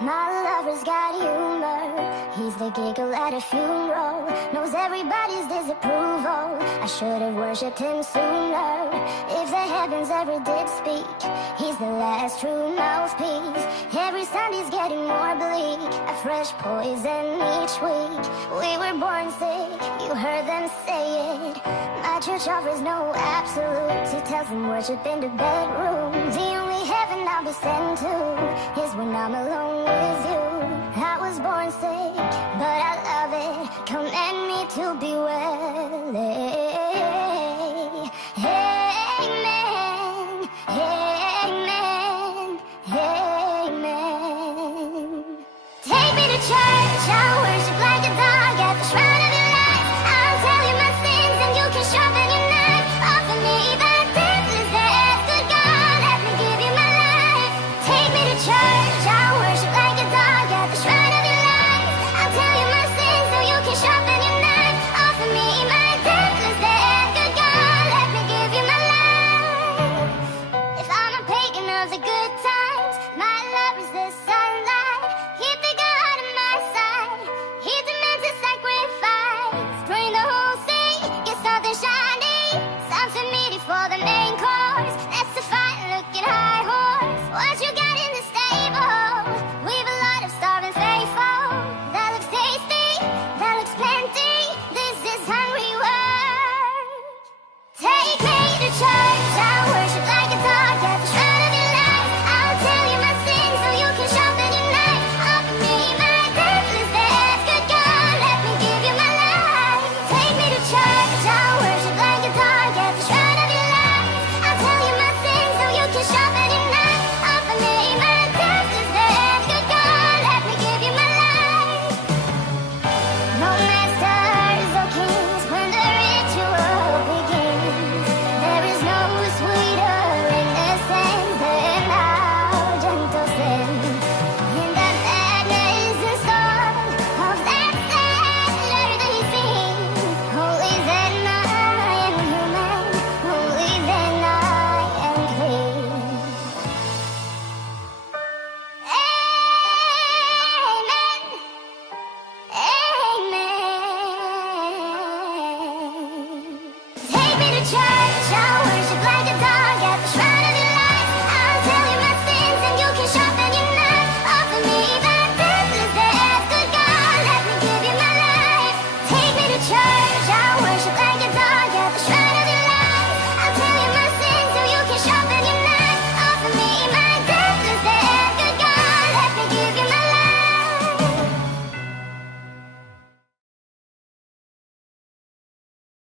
My lover's got humor. He's the giggle at a funeral. Knows everybody's disapproval. I should have worshipped him sooner. If the heavens ever did speak, he's the last true mouthpiece. Every Sunday's getting more bleak. A fresh poison each week. We were born sick, you heard them say it. My church offers no absolutes. He tells them worship in the bedroom. The only heaven I'll be sent to is when I'm alone with you. I was born sick, but I love it. Command me to be well. Amen, amen, amen. Take me to church,